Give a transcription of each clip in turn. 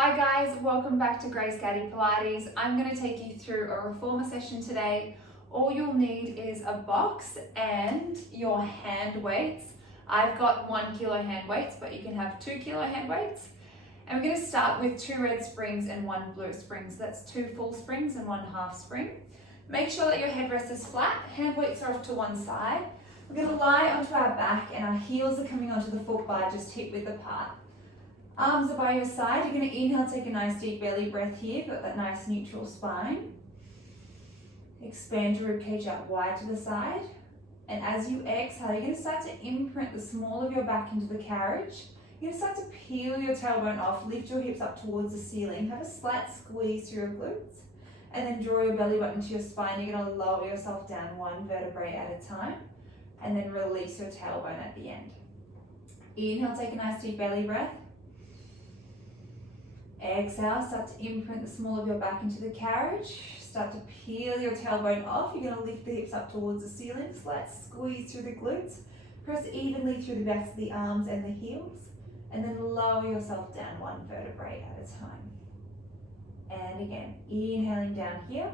Hi guys, welcome back to Grace Gaddy Pilates. I'm going to take you through a reformer session today. All you'll need is a box and your hand weights. I've got 1 kilo hand weights, but you can have 2 kilo hand weights. And we're going to start with 2 red springs and 1 blue spring. So that's 2 full springs and 1 half spring. Make sure that your headrest is flat, hand weights are off to one side. We're going to lie onto our back and our heels are coming onto the foot bar, just hip width apart. Arms are by your side. You're going to inhale, take a nice deep belly breath here. Got that nice neutral spine. Expand your ribcage out wide to the side. And as you exhale, you're going to start to imprint the small of your back into the carriage. You're going to start to peel your tailbone off, lift your hips up towards the ceiling, have a slight squeeze through your glutes, and then draw your belly button to your spine. You're going to lower yourself down 1 vertebrae at a time, and then release your tailbone at the end. Inhale, take a nice deep belly breath. Exhale, start to imprint the small of your back into the carriage. Start to peel your tailbone off. You're going to lift the hips up towards the ceiling. Slight squeeze through the glutes. Press evenly through the backs of the arms and the heels. And then lower yourself down 1 vertebrae at a time. And again, inhaling down here.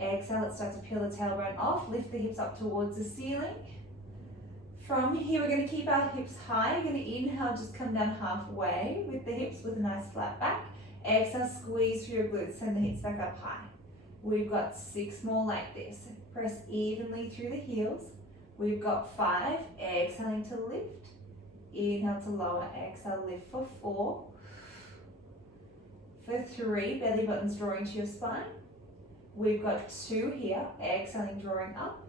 Exhale, let's start to peel the tailbone off. Lift the hips up towards the ceiling. From here, we're going to keep our hips high. You're going to inhale, just come down halfway with the hips with a nice flat back. Exhale, squeeze through your glutes, send the hips back up high. We've got 6 more like this. Press evenly through the heels. We've got 5, exhaling to lift. Inhale to lower, exhale, lift for 4. For 3, belly button's drawing to your spine. We've got 2 here, exhaling, drawing up.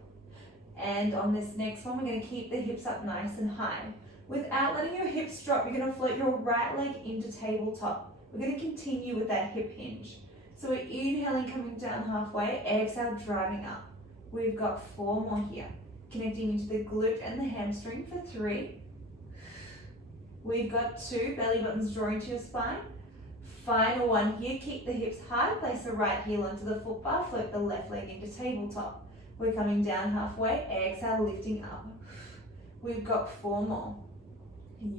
And on this next one, we're going to keep the hips up nice and high. Without letting your hips drop, you're going to float your right leg into tabletop. We're going to continue with that hip hinge. So we're inhaling, coming down halfway, exhale, driving up. We've got 4 more here. Connecting into the glute and the hamstring for 3. We've got 2, belly buttons drawing to your spine. Final one here, keep the hips high, place the right heel onto the foot bar, float the left leg into tabletop. We're coming down halfway, exhale, lifting up. We've got 4 more.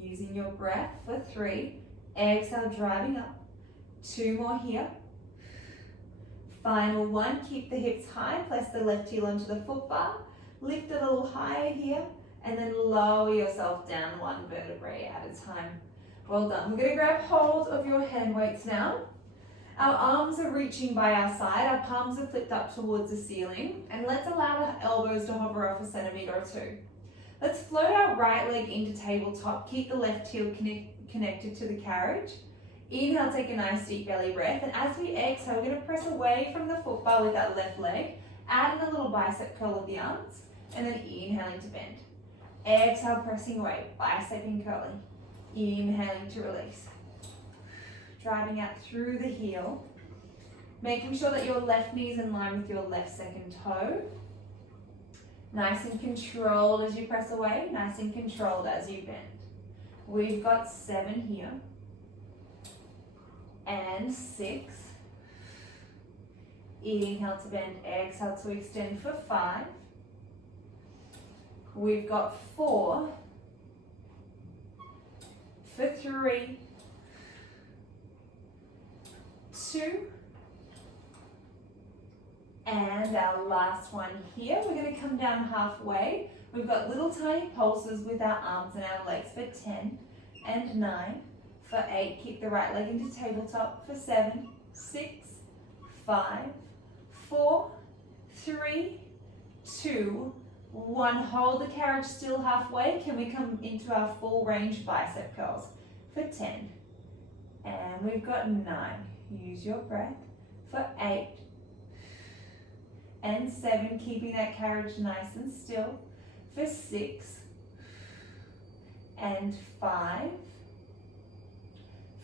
Using your breath for 3, exhale, driving up. 2 more here. Final one, keep the hips high, place the left heel onto the foot bar, lift a little higher here, and then lower yourself down 1 vertebrae at a time. Well done. We're going to grab hold of your hand weights now. Our arms are reaching by our side, our palms are flipped up towards the ceiling, and let's allow our elbows to hover off a centimetre or 2. Let's float our right leg into tabletop, keep the left heel connected to the carriage. Inhale, take a nice deep belly breath, and as we exhale, we're going to press away from the foot bar with our left leg, add in a little bicep curl of the arms, and then inhaling to bend. Exhale, pressing away, biceping curling. Inhaling to release. Driving out through the heel, making sure that your left knee is in line with your left second toe. Nice and controlled as you press away, nice and controlled as you bend. We've got 7 here, and 6. Inhale to bend, exhale to extend for 5. We've got 4, for 3, 2, and our last one here. We're going to come down halfway. We've got little tiny pulses with our arms and our legs for 10 and 9. For 8, keep the right leg into tabletop. For 7, 6, 5, 4, 3, 2, 1. Hold the carriage still halfway. Can we come into our full range bicep curls? For 10. And we've got 9. Use your breath. For 8 and 7, keeping that carriage nice and still. For 6 and 5.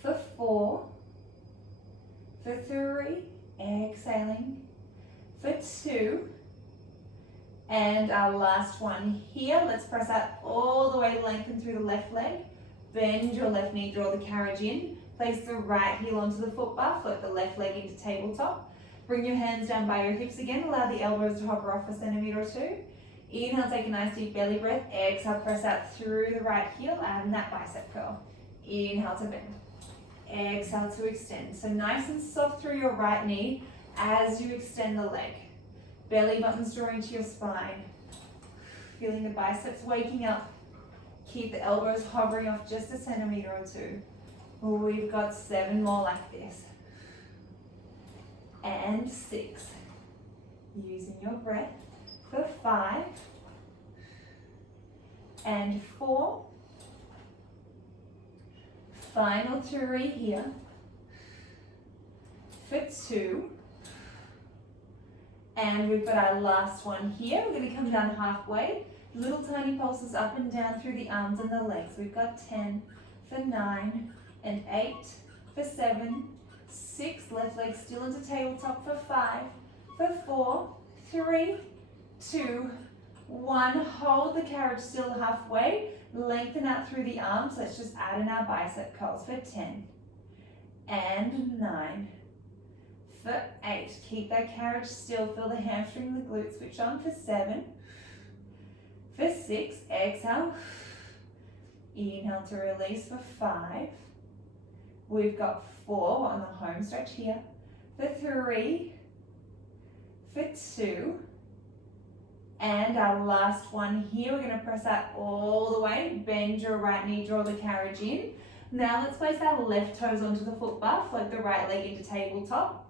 For 4. For 3, exhaling. For 2. And our last one here. Let's press out all the way, lengthen through the left leg. Bend your left knee, draw the carriage in. Place the right heel onto the foot bar, float the left leg into tabletop. Bring your hands down by your hips again, allow the elbows to hover off a centimetre or 2. Inhale, take a nice deep belly breath. Exhale, press out through the right heel, add in that bicep curl. Inhale to bend. exhale to extend. So nice and soft through your right knee as you extend the leg. Belly buttons drawing to your spine. Feeling the biceps waking up. Keep the elbows hovering off just a centimeter or two. We've got 7 more like this. And 6. Using your breath for 5. And 4. Final 3 here. For 2. And we've got our last one here. We're going to come down halfway. Little tiny pulses up and down through the arms and the legs. We've got 10 for 9 and 8 for 7, 6, left leg still into tabletop for 5, for 4, 3, 2, 1. Hold the carriage still halfway. Lengthen out through the arms. Let's just add in our bicep curls for 10 and 9. For 8, keep that carriage still, feel the hamstring and the glute switch on for 7, for 6, exhale, inhale to release for 5, we've got 4 on the home stretch here, for 3, for 2, and our last one here, we're going to press that all the way, bend your right knee, draw the carriage in. Now let's place our left toes onto the foot bar, float the right leg into tabletop.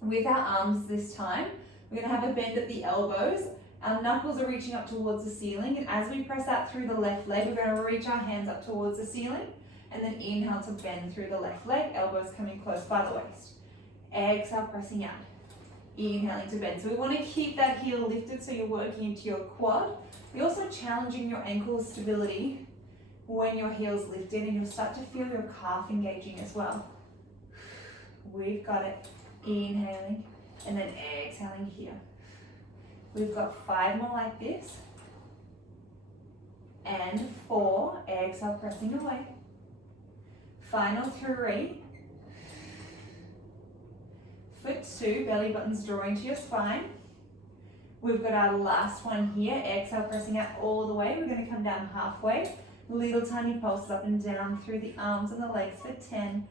With our arms this time, we're going to have a bend at the elbows. Our knuckles are reaching up towards the ceiling, and as we press out through the left leg, we're going to reach our hands up towards the ceiling, and then inhale to bend through the left leg, elbows coming close by the waist. Exhale, pressing out. Inhaling to bend. So we want to keep that heel lifted so you're working into your quad. You're also challenging your ankle stability when your heel's lifted, and you'll start to feel your calf engaging as well. We've got it. Inhaling and then exhaling here. We've got 5 more like this. And 4, exhale, pressing away. Final 3. For 2, belly buttons drawing to your spine. We've got our last one here. Exhale, pressing out all the way. We're going to come down halfway. Little tiny pulses up and down through the arms and the legs for 10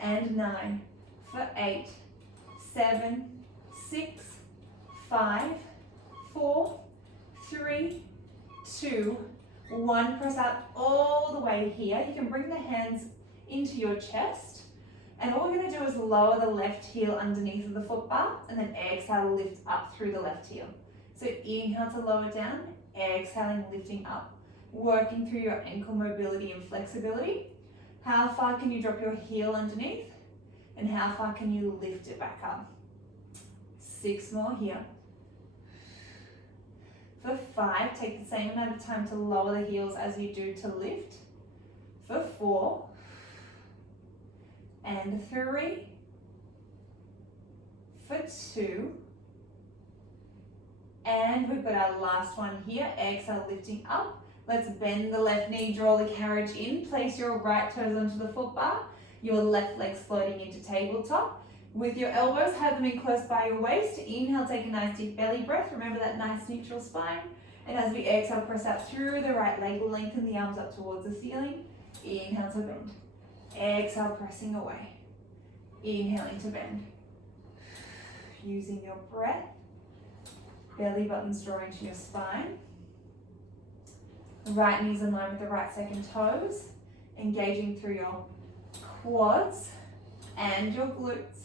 and 9. For 8. 7, 6, 5, 4, 3, 2, 1. Press out all the way here. You can bring the hands into your chest. And all we're going to do is lower the left heel underneath of the foot bar, and then exhale, lift up through the left heel. So inhale to lower down, exhaling, lifting up. Working through your ankle mobility and flexibility. How far can you drop your heel underneath? And how far can you lift it back up? 6 more here. For 5, take the same amount of time to lower the heels as you do to lift. For 4, and 3, for 2, and we've got our last one here. Exhale, lifting up. Let's bend the left knee, draw the carriage in, place your right toes onto the foot bar, your left leg's floating into tabletop. With your elbows, have them in close by your waist. Inhale, take a nice deep belly breath. Remember that nice neutral spine. And as we exhale, press out through the right leg, lengthen the arms up towards the ceiling. Inhale to bend. Exhale, pressing away. Inhaling to bend. Using your breath. Belly buttons drawing to your spine. Right knees in line with the right second toes. Engaging through your quads and your glutes.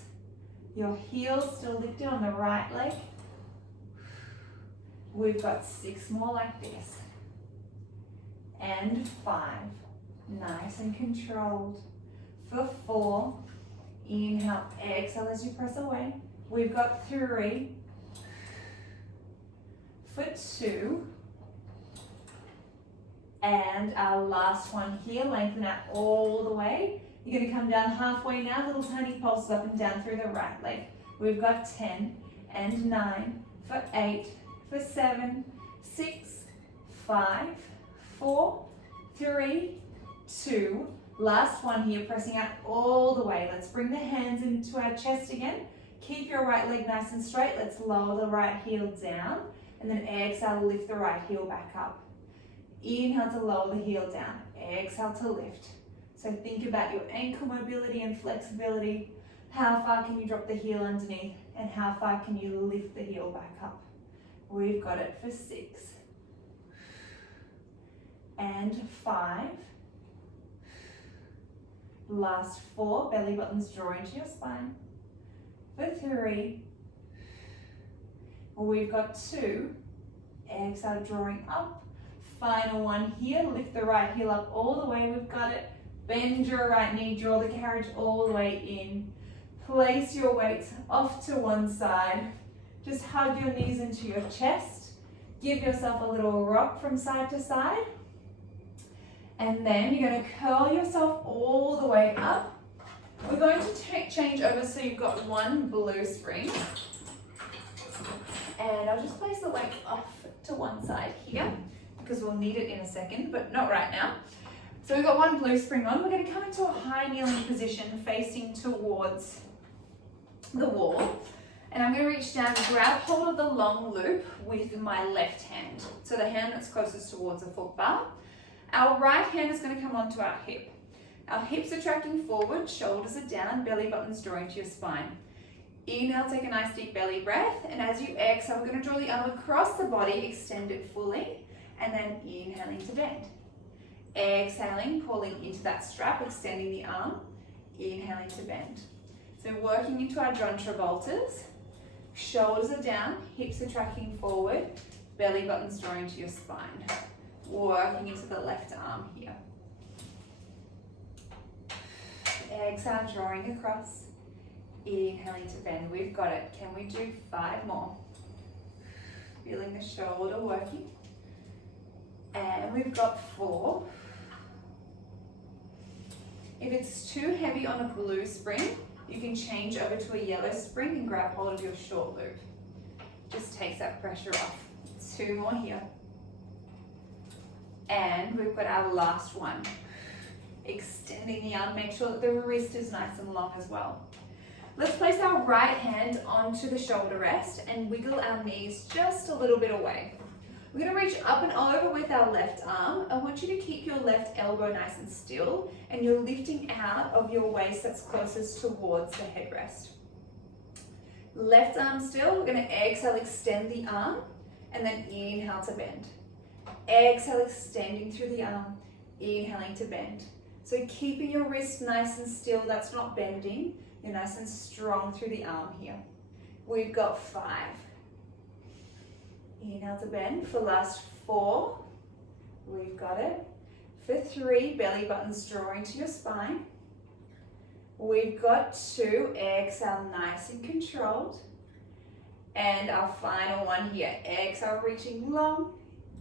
Your heels still lifted on the right leg. We've got 6 more like this. And 5. Nice and controlled. For 4. Inhale, exhale as you press away. We've got 3. For 2. And our last one here, lengthen out all the way. You're going to come down halfway now, little tiny pulses up and down through the right leg. We've got 10 and 9, for 8, for 7, 6, 5, 4, 3, 2. Last one here, pressing out all the way. Let's bring the hands into our chest again. Keep your right leg nice and straight. Let's lower the right heel down. And then exhale, lift the right heel back up. Inhale to lower the heel down. Exhale to lift. So think about your ankle mobility and flexibility. How far can you drop the heel underneath, and how far can you lift the heel back up? We've got it for 6 and 5. Last 4, belly buttons draw into your spine. For 3, we've got 2, exhale, drawing up. Final one here, lift the right heel up all the way, we've got it. Bend your right knee, draw the carriage all the way in. Place your weights off to one side. Just hug your knees into your chest. Give yourself a little rock from side to side. And then you're going to curl yourself all the way up. We're going to change over so you've got one blue spring. And I'll just place the weight off to one side here because we'll need it in a second, but not right now. So we've got one blue spring on. We're going to come into a high kneeling position facing towards the wall. And I'm going to reach down and grab hold of the long loop with my left hand. So the hand that's closest towards the foot bar. Our right hand is going to come onto our hip. Our hips are tracking forward, shoulders are down, belly buttons draw into your spine. Inhale, take a nice deep belly breath, and as you exhale, we're going to draw the arm across the body, extend it fully, and then inhaling to bend. Exhaling, pulling into that strap, extending the arm, inhaling to bend. So working into our John Travoltas, shoulders are down, hips are tracking forward, belly buttons draw into your spine. Working into the left arm here. Exhale, drawing across. Inhaling to bend. We've got it. Can we do 5 more? Feeling the shoulder working. And we've got 4. If it's too heavy on a blue spring, you can change over to a yellow spring and grab hold of your short loop. Just takes that pressure off. 2 more here. And we've got our last one. Extending the arm, make sure that the wrist is nice and long as well. Let's place our right hand onto the shoulder rest and wiggle our knees just a little bit away. We're going to reach up and over with our left arm. I want you to keep your left elbow nice and still, and you're lifting out of your waist that's closest towards the headrest. Left arm still, we're going to exhale, extend the arm, and then inhale to bend. Exhale, extending through the arm, inhaling to bend. So keeping your wrist nice and still, that's not bending. You're nice and strong through the arm here. We've got 5. Inhale to bend. For last 4, we've got it. For 3, belly buttons drawing to your spine. We've got 2, exhale, nice and controlled. And our final one here, exhale, reaching long.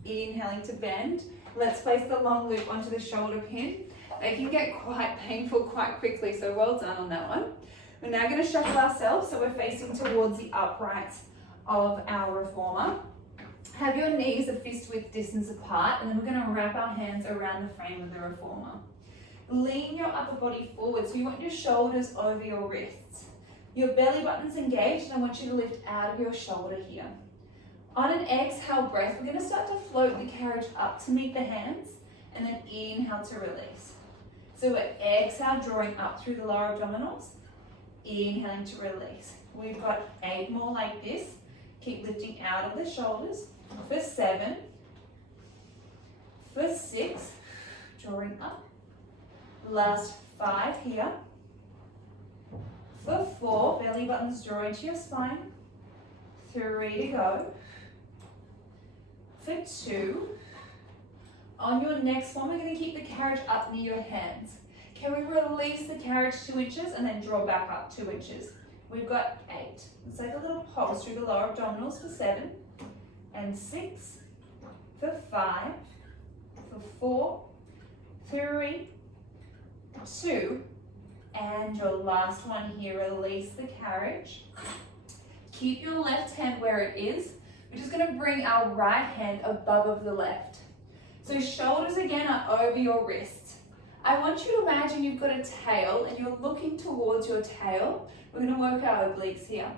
Inhaling to bend. Let's place the long loop onto the shoulder pin. They can get quite painful quite quickly, so well done on that one. We're now going to shuffle ourselves so we're facing towards the uprights of our reformer. Have your knees a fist width distance apart, and then we're going to wrap our hands around the frame of the reformer. Lean your upper body forward, so you want your shoulders over your wrists. Your belly button's engaged, and I want you to lift out of your shoulder here. On an exhale breath, we're going to start to float the carriage up to meet the hands, and then inhale to release. So we're exhale, drawing up through the lower abdominals, inhaling to release. We've got 8 more like this. Keep lifting out of the shoulders. For 7, for 6, drawing up. Last 5 here. For 4, belly buttons draw into your spine. 3 to go. For 2, on your next one, we're going to keep the carriage up near your hands. Can we release the carriage 2 inches and then draw back up 2 inches? We've got 8. Let's take a little pulse through the lower abdominals for 7 and 6, for 5, for 4, 3, 2, and your last one here, release the carriage. Keep your left hand where it is. We're just going to bring our right hand above of the left. So shoulders again are over your wrists. I want you to imagine you've got a tail and you're looking towards your tail. We're going to work our obliques here.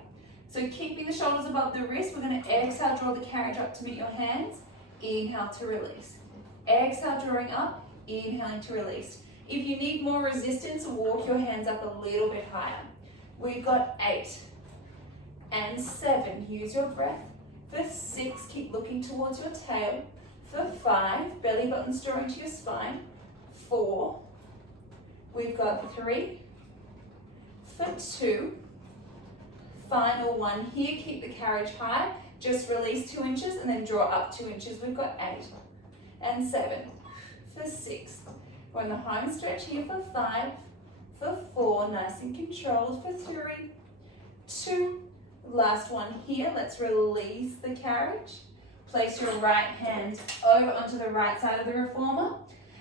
So keeping the shoulders above the wrist, we're going to exhale, draw the carriage up to meet your hands. Inhale to release. Exhale, drawing up. Inhaling to release. If you need more resistance, walk your hands up a little bit higher. We've got 8 and 7. Use your breath. For 6, keep looking towards your tail. For 5, belly buttons draw into your spine. 4, we've got 3. For 2, final 1 here. Keep the carriage high. Just release 2 inches and then draw up 2 inches. We've got 8 and 7. For 6, we're in the home stretch here. For 5, for 4, nice and controlled. For 3, 2, last one here. Let's release the carriage. Place your right hand over onto the right side of the reformer.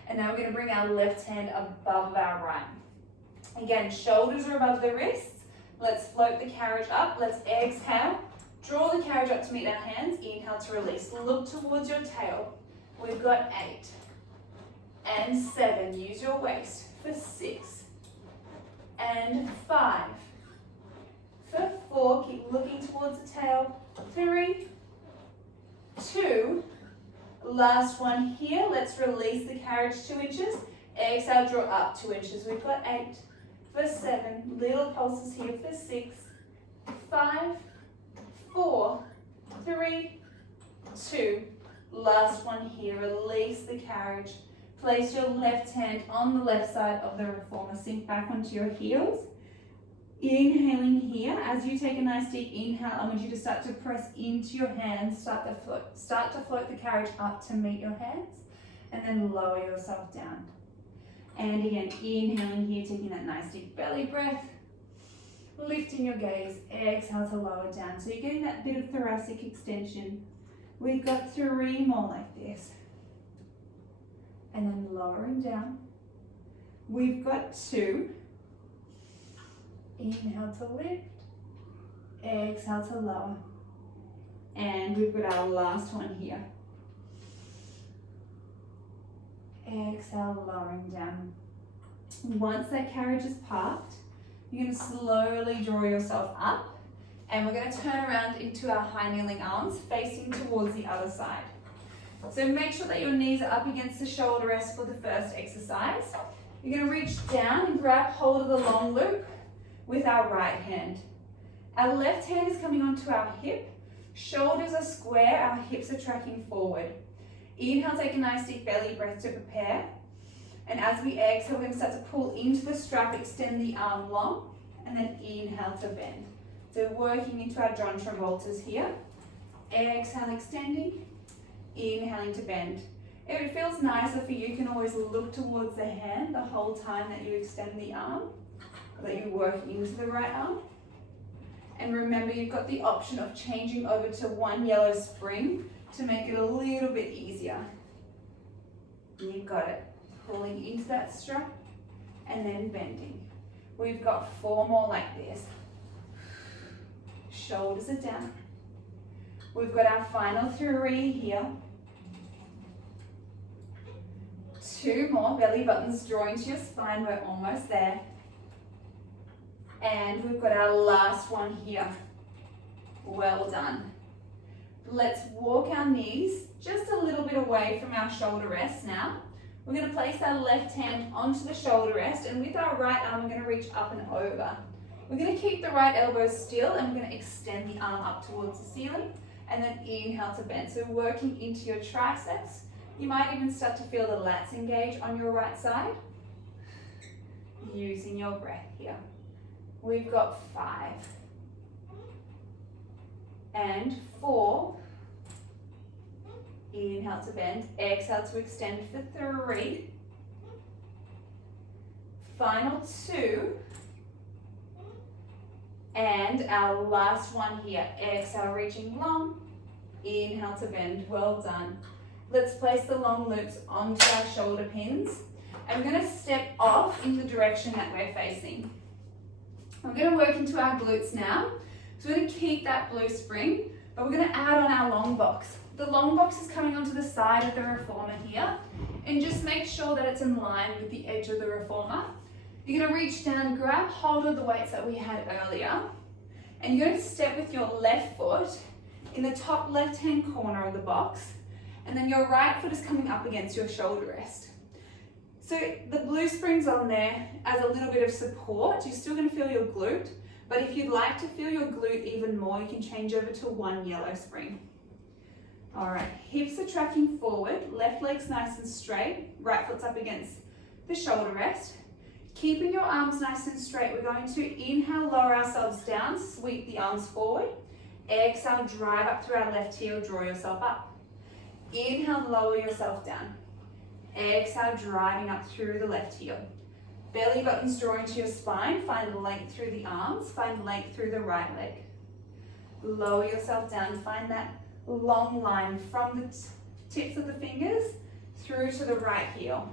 And now we're going to bring our left hand above our right. Again, shoulders are above the wrists. Let's float the carriage up. Let's exhale. Draw the carriage up to meet our hands. Inhale to release. Look towards your tail. We've got 8 and 7. Use your waist. For 6 and 5. For 4, keep looking towards the tail. 3, 2, last one here. Let's release the carriage 2 inches. Exhale, draw up 2 inches. We've got 8. For 7, little pulses here. For 6, 5, 4, 3, 2, last one here. Release the carriage. Place your left hand on the left side of the reformer. Sink back onto your heels. Inhaling here. As you take a nice deep inhale, I want you to start to press into your hands. Start to float the carriage up to meet your hands, and then lower yourself down. And again, inhaling here, taking that nice deep belly breath. Lifting your gaze. Exhale to lower down. So you're getting that bit of thoracic extension. We've got 3 more like this. And then lowering down. We've got 2. Inhale to lift. Exhale to lower. And we've got our last one here. Exhale, lowering down. Once that carriage is parked, you're going to slowly draw yourself up, and we're going to turn around into our high kneeling arms facing towards the other side. So make sure that your knees are up against the shoulder rest for the first exercise. You're going to reach down and grab hold of the long loop with our right hand. Our left hand is coming onto our hip. Shoulders are square, our hips are tracking forward. Inhale, take a nice deep belly breath to prepare. And as we exhale, we're going to start to pull into the strap, extend the arm long, and then inhale to bend. So working into our John Travoltas here. Exhale, extending. Inhaling to bend. If it feels nicer for you, you can always look towards the hand the whole time that you extend the arm, that you work into the right arm. And remember, you've got the option of changing over to one yellow spring to make it a little bit easier. You've got it. Pulling into that strap and then bending. We've got 4 more like this. Shoulders are down. We've got our final 3 here. 2 more, belly buttons draw into your spine, we're almost there. And we've got our last one here. Well done. Let's walk our knees just a little bit away from our shoulder rest now. We're going to place our left hand onto the shoulder rest, and with our right arm, we're going to reach up and over. We're going to keep the right elbow still, and we're going to extend the arm up towards the ceiling, and then inhale to bend. So working into your triceps. You might even start to feel the lats engage on your right side. Using your breath here. We've got 5 and 4. Inhale to bend, exhale to extend for 3. Final 2. And our last one here. Exhale, reaching long. Inhale to bend, well done. Let's place the long loops onto our shoulder pins. And we're going to step off in the direction that we're facing. We're going to work into our glutes now. So we're going to keep that blue spring, but we're going to add on our long box. The long box is coming onto the side of the reformer here, and just make sure that it's in line with the edge of the reformer. You're going to reach down, grab hold of the weights that we had earlier, and you're going to step with your left foot in the top left-hand corner of the box, and then your right foot is coming up against your shoulder rest. So the blue spring's on there as a little bit of support. You're still going to feel your glute, but if you'd like to feel your glute even more, you can change over to one yellow spring. All right, hips are tracking forward, left leg's nice and straight, right foot's up against the shoulder rest. Keeping your arms nice and straight, we're going to inhale, lower ourselves down, sweep the arms forward. Exhale, drive up through our left heel, draw yourself up. Inhale, lower yourself down. Exhale, driving up through the left heel. Belly buttons draw into your spine, find length through the arms, find length through the right leg. Lower yourself down, find that long line from the tips of the fingers through to the right heel.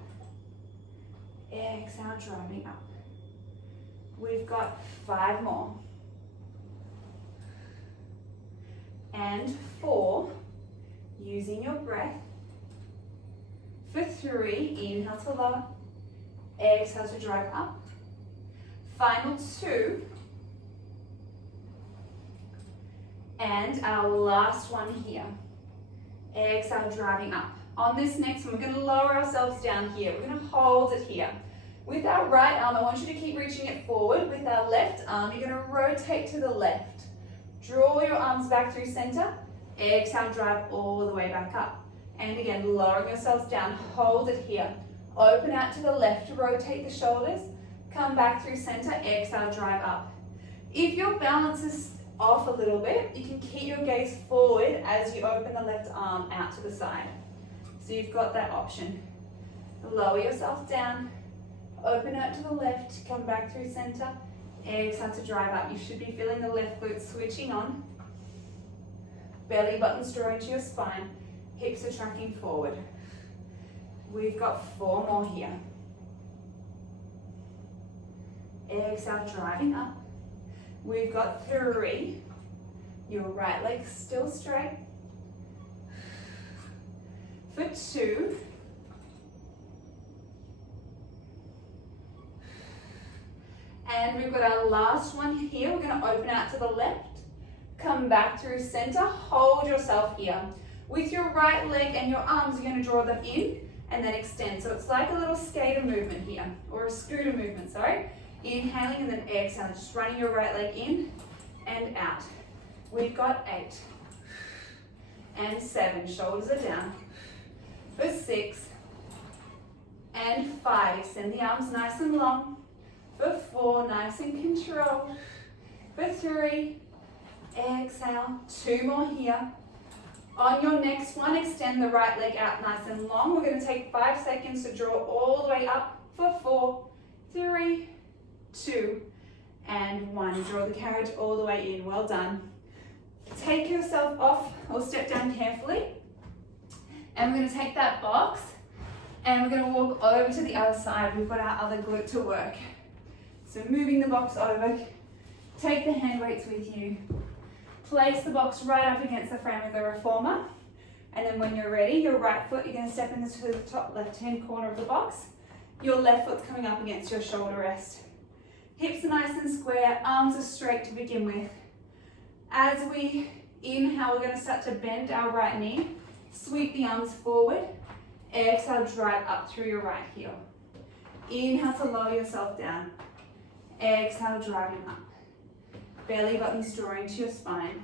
Exhale, driving up. We've got 5 more. And 4, using your breath. For 3, inhale to lower, exhale to drive up. Final 2. And our last one here. Exhale, driving up. On this next one, we're going to lower ourselves down here. We're going to hold it here. With our right arm, I want you to keep reaching it forward. With our left arm, you're going to rotate to the left. Draw your arms back through center. Exhale, drive all the way back up. And again, lowering yourselves down, hold it here. Open out to the left, rotate the shoulders. Come back through center, exhale, drive up. If your balance is off a little bit, you can keep your gaze forward as you open the left arm out to the side. So you've got that option. Lower yourself down, open out to the left, come back through center, exhale to drive up. You should be feeling the left glute switching on. Belly buttons draw into your spine, hips are tracking forward. We've got 4 more here. Exhale, driving up. We've got 3. Your right leg still straight. For 2. And we've got our last one here. We're going to open out to the left. Come back through center. Hold yourself here. With your right leg and your arms, you're going to draw them in and then extend. So it's like a little skater movement here, or a scooter movement, sorry. Inhaling and then exhaling, just running your right leg in and out. We've got 8 and 7, shoulders are down. For 6 and 5, extend the arms nice and long. For 4, nice and controlled. For 3, exhale, 2 more here. On your next one, extend the right leg out nice and long. We're going to take 5 seconds to draw all the way up. For 4, 3, 2, and 1. Draw the carriage all the way in. Well done. Take yourself off or step down carefully. And we're going to take that box and we're going to walk over to the other side. We've got our other glute to work. So moving the box over, take the hand weights with you. Place the box right up against the frame of the reformer. And then when you're ready, your right foot, you're going to step into the top left-hand corner of the box. Your left foot's coming up against your shoulder rest. Hips are nice and square, arms are straight to begin with. As we inhale, we're going to start to bend our right knee. Sweep the arms forward. Exhale, drive up through your right heel. Inhale to lower yourself down. Exhale, driving up. Belly buttons drawing to your spine.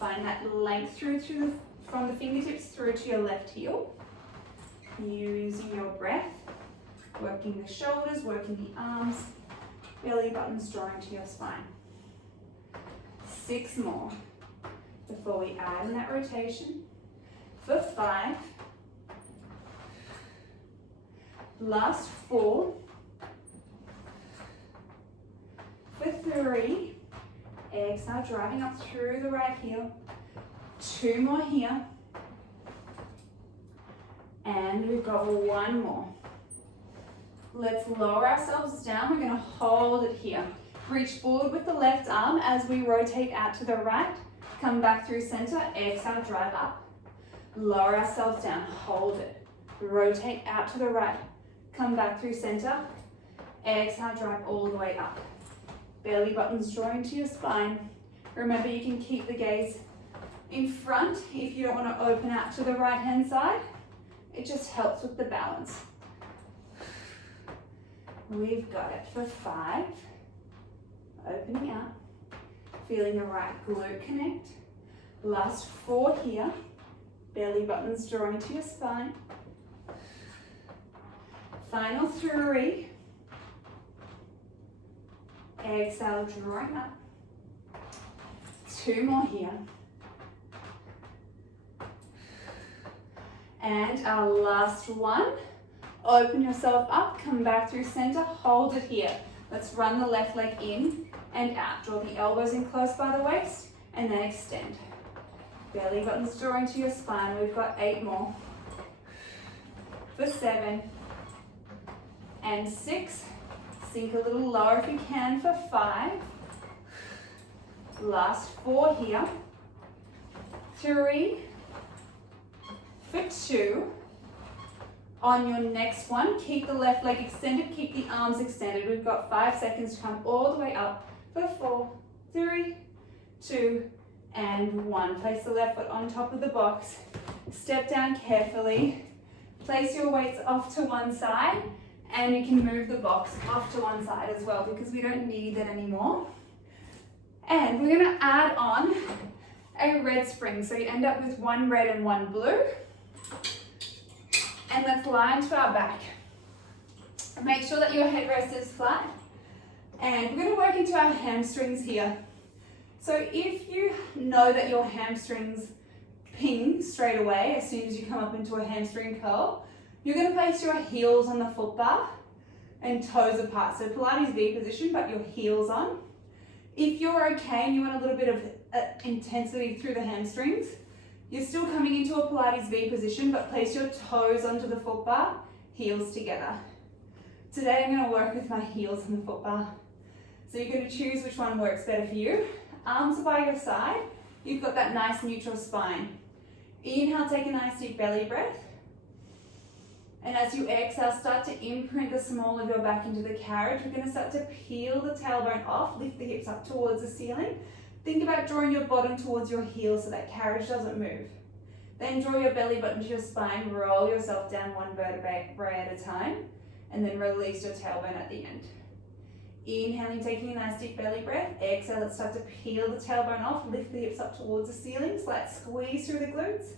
Find that length from the fingertips through to your left heel. Using your breath, working the shoulders, working the arms. Belly buttons drawing to your spine. 6 more before we add in that rotation. For 5. Last 4. For 3. Exhale, driving up through the right heel. 2 more here. And we've got 1 more. Let's lower ourselves down. We're going to hold it here. Reach forward with the left arm as we rotate out to the right. Come back through center. Exhale, drive up. Lower ourselves down. Hold it. Rotate out to the right. Come back through center. Exhale, drive all the way up. Belly buttons drawing to your spine. Remember, you can keep the gaze in front if you don't want to open out to the right hand side. It just helps with the balance. We've got it for 5. Opening up. Feeling the right glute connect. Last 4 here. Belly buttons drawing to your spine. Final 3. Exhale, drawing up. 2 more here. And our last one. Open yourself up, come back through center, hold it here. Let's run the left leg in and out. Draw the elbows in close by the waist and then extend. Belly buttons drawing to your spine. We've got 8 more. For 7 and 6. Sink a little lower if you can for 5. Last 4 here. 3. For 2. On your next one, keep the left leg extended, keep the arms extended. We've got 5 seconds to come all the way up for 4, 3, 2, and 1. Place the left foot on top of the box. Step down carefully. Place your weights off to one side, and you can move the box off to one side as well because we don't need that anymore. And we're going to add on a red spring. So you end up with 1 red and 1 blue. And let's lie into our back. Make sure that your headrest is flat. And we're going to work into our hamstrings here. So if you know that your hamstrings ping straight away as soon as you come up into a hamstring curl, you're going to place your heels on the foot bar and toes apart. So Pilates V position, but your heels on. If you're okay and you want a little bit of intensity through the hamstrings, you're still coming into a Pilates V position, but place your toes onto the foot bar, heels together. Today I'm going to work with my heels on the foot bar. So you're going to choose which one works better for you. Arms are by your side. You've got that nice neutral spine. Inhale, take a nice deep belly breath. And as you exhale, start to imprint the small of your back into the carriage. We're going to start to peel the tailbone off, lift the hips up towards the ceiling. Think about drawing your bottom towards your heel so that carriage doesn't move. Then draw your belly button to your spine, roll yourself down 1 vertebrae at a time, and then release your tailbone at the end. Inhaling, taking a nice deep belly breath. Exhale, let's start to peel the tailbone off, lift the hips up towards the ceiling, slight squeeze through the glutes,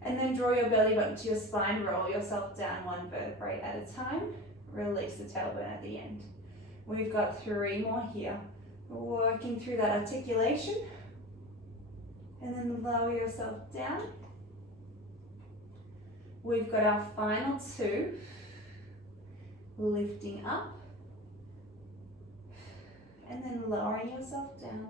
and then draw your belly button to your spine, roll yourself down 1 vertebrae at a time, release the tailbone at the end. We've got 3 more here. Working through that articulation, and then lower yourself down. We've got our final 2, lifting up, and then lowering yourself down.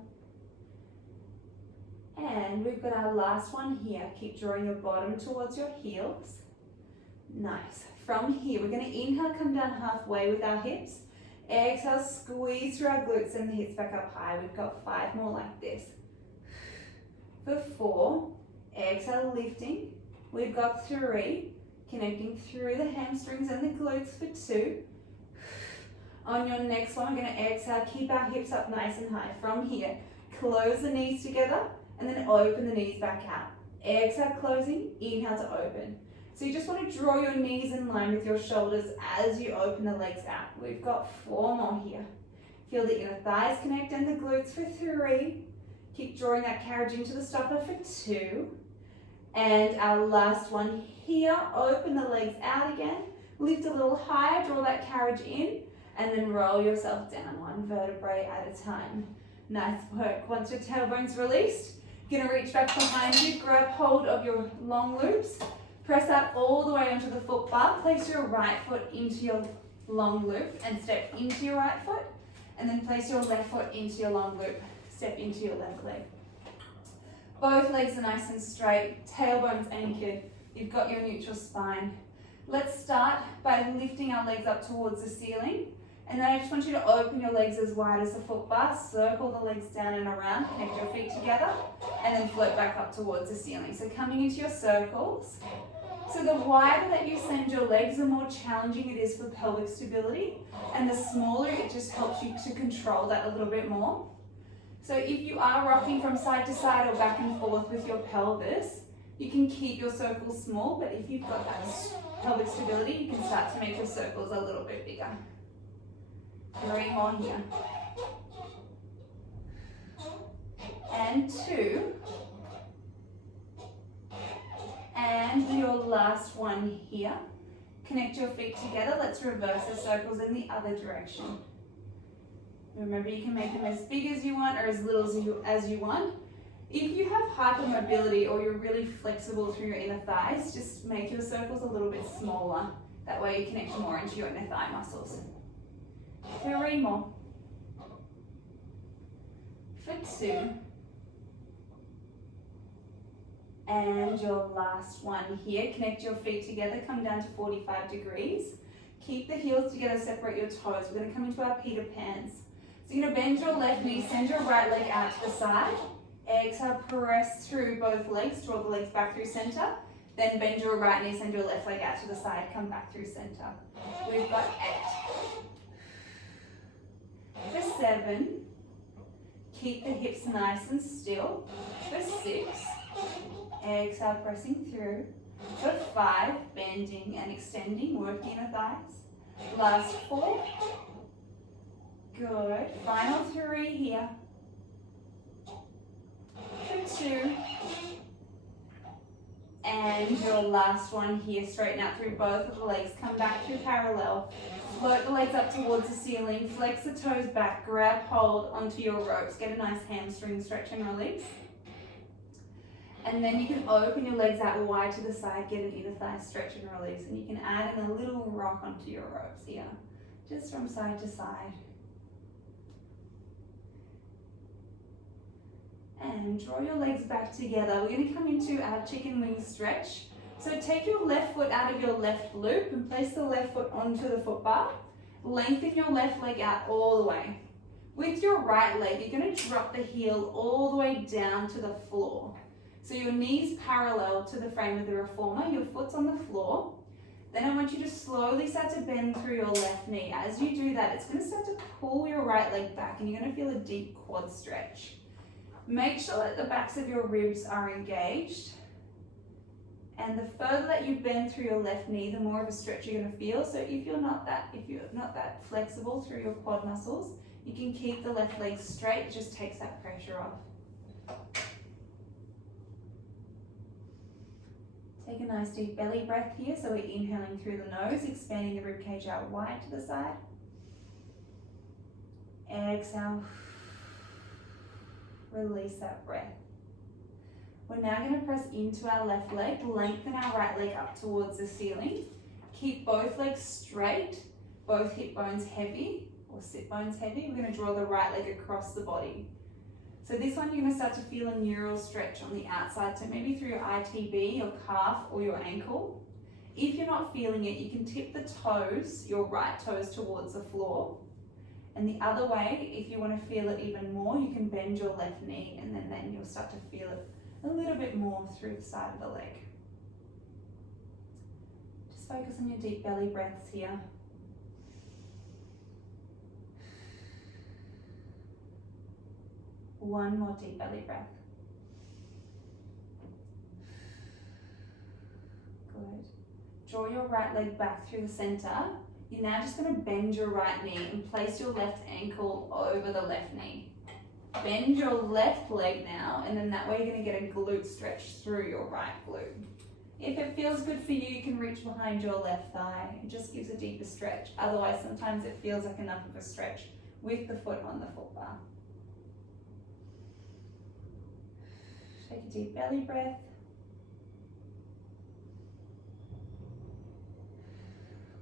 And we've got our last one here. Keep drawing your bottom towards your heels. Nice. From here, we're going to inhale, come down halfway with our hips. Exhale, squeeze through our glutes and the hips back up high. We've got 5 more like this. For 4, exhale, lifting. We've got 3, connecting through the hamstrings and the glutes for 2. On your next one, we're going to exhale, keep our hips up nice and high. From here, close the knees together and then open the knees back out. Exhale, closing, inhale to open. So you just want to draw your knees in line with your shoulders as you open the legs out. We've got 4 more here. Feel the inner thighs connect and the glutes for 3. Keep drawing that carriage into the stopper for 2. And our last one here, open the legs out again. Lift a little higher, draw that carriage in, and then roll yourself down 1 vertebrae at a time. Nice work. Once your tailbone's released, you're going to reach back behind you, grab hold of your long loops. Press out all the way onto the foot bar. Place your right foot into your long loop and step into your right foot. And then place your left foot into your long loop. Step into your left leg. Both legs are nice and straight. Tailbone's anchored. You've got your neutral spine. Let's start by lifting our legs up towards the ceiling. And then I just want you to open your legs as wide as the foot bar. Circle the legs down and around. Connect your feet together. And then float back up towards the ceiling. So coming into your circles. So the wider that you send your legs, the more challenging it is for pelvic stability. And the smaller, it just helps you to control that a little bit more. So if you are rocking from side to side or back and forth with your pelvis, You can keep your circles small, but if you've got that pelvic stability, you can start to make your circles a little bit bigger. 3 more here. And 2. And your last one here. Connect your feet together. Let's reverse the circles in the other direction. Remember, you can make them as big as you want or as little as you want. If you have hypermobility or you're really flexible through your inner thighs, just make your circles a little bit smaller. That way you connect more into your inner thigh muscles. 3 more. For 2. And your last one here. Connect your feet together, come down to 45 degrees. Keep the heels together, separate your toes. We're going to come into our Peter Pans. So you're going to bend your left knee, send your right leg out to the side. Exhale, press through both legs, draw the legs back through center. Then bend your right knee, send your left leg out to the side, come back through center. We've got 8. For 7, keep the hips nice and still. For 6, exhale, pressing through. For 5, bending and extending, working inner thighs. Last 4. Good. Final 3 here. For 2. And your last one here. Straighten out through both of the legs. Come back through parallel. Float the legs up towards the ceiling. Flex the toes back. Grab hold onto your ropes. Get a nice hamstring stretch and release. And then you can open your legs out wide to the side. Get an inner thigh stretch and release. And you can add in a little rock onto your ropes here. Just from side to side. And draw your legs back together. We're going to come into our chicken wing stretch. So take your left foot out of your left loop and place the left foot onto the foot bar. Lengthen your left leg out all the way. With your right leg, you're going to drop the heel all the way down to the floor. So your knees parallel to the frame of the reformer, your foot's on the floor. Then I want you to slowly start to bend through your left knee. As you do that, it's going to start to pull your right leg back and you're going to feel a deep quad stretch. Make sure that the backs of your ribs are engaged. And the further that you bend through your left knee, the more of a stretch you're going to feel. So if you're not that flexible through your quad muscles, you can keep the left leg straight. It just takes that pressure off. Take a nice deep belly breath here. So we're inhaling through the nose, expanding the rib cage out wide to the side. Exhale. Release that breath. We're now going to press into our left leg, lengthen our right leg up towards the ceiling. Keep both legs straight, both hip bones heavy or sit bones heavy. We're going to draw the right leg across the body. So this one you're going to start to feel a neural stretch on the outside, so maybe through your ITB, your calf or your ankle. If you're not feeling it, you can tip the toes, your right toes towards the floor. And the other way, if you want to feel it even more, you can bend your left knee and then you'll start to feel it a little bit more through the side of the leg. Just focus on your deep belly breaths here. One more deep belly breath. Good. Draw your right leg back through the center. You're now just going to bend your right knee and place your left ankle over the left knee. Bend your left leg now, and then that way you're going to get a glute stretch through your right glute. If it feels good for you, you can reach behind your left thigh. It just gives a deeper stretch. Otherwise, sometimes it feels like enough of a stretch with the foot on the foot bar. Take a deep belly breath.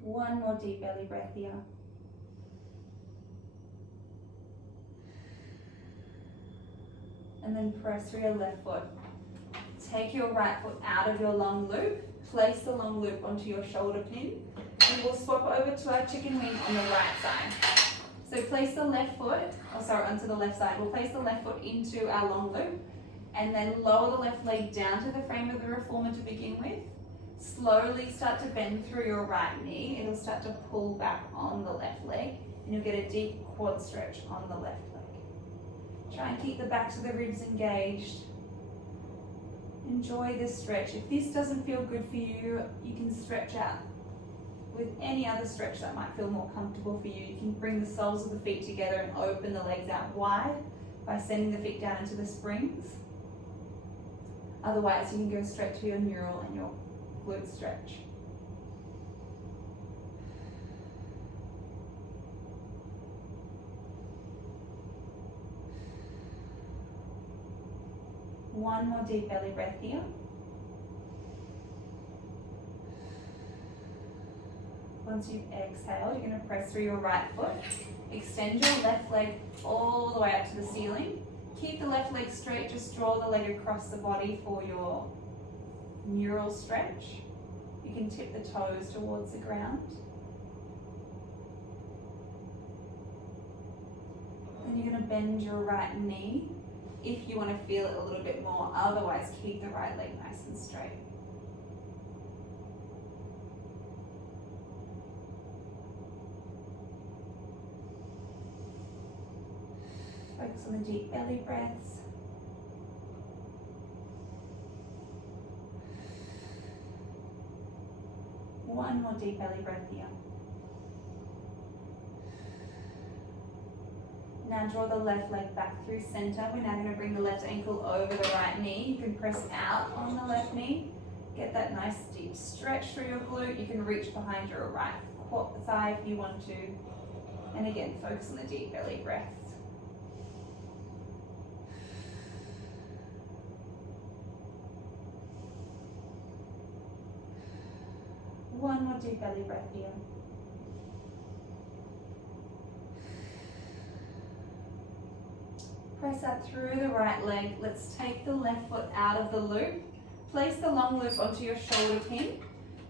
One more deep belly breath here. And then press through your left foot. Take your right foot out of your long loop. Place the long loop onto your shoulder pin. And we'll swap over to our chicken wing on the right side. So place the left foot, onto the left side. We'll place the left foot into our long loop. And then lower the left leg down to the frame of the reformer to begin with. Slowly start to bend through your right knee. It'll start to pull back on the left leg and you'll get a deep quad stretch on the left leg. Try and keep the backs of the ribs engaged. Enjoy this stretch. If this doesn't feel good for you, you can stretch out with any other stretch that might feel more comfortable for you. You can bring the soles of the feet together and open the legs out wide by sending the feet down into the springs. Otherwise, you can go straight to your neural and your glute stretch. One more deep belly breath here. Once you've exhaled, you're going to press through your right foot. Extend your left leg all the way up to the ceiling. Keep the left leg straight, just draw the leg across the body for your neural stretch. You can tip the toes towards the ground. Then you're going to bend your right knee if you want to feel it a little bit more. Otherwise, keep the right leg nice and straight. Focus on the deep belly breaths. One more deep belly breath here. Now draw the left leg back through center. We're now going to bring the left ankle over the right knee. You can press out on the left knee. Get that nice deep stretch through your glute. You can reach behind your right thigh if you want to. And again, focus on the deep belly breaths. One more deep belly breath here. Press out through the right leg. Let's take the left foot out of the loop. Place the long loop onto your shoulder pin.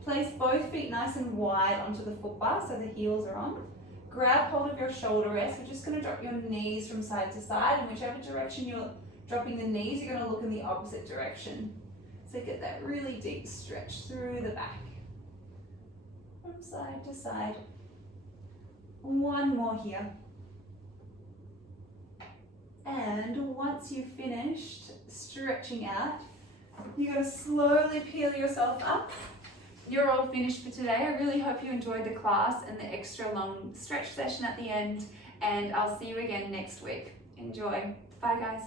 Place both feet nice and wide onto the foot bar so the heels are on. Grab hold of your shoulder rest. We're just going to drop your knees from side to side, and whichever direction you're dropping the knees, you're going to look in the opposite direction. So get that really deep stretch through the back. From side to side. One more here. And once you've finished stretching out, you're going to slowly peel yourself up. You're all finished for today. I really hope you enjoyed the class and the extra long stretch session at the end, and I'll see you again next week. Enjoy. Bye guys.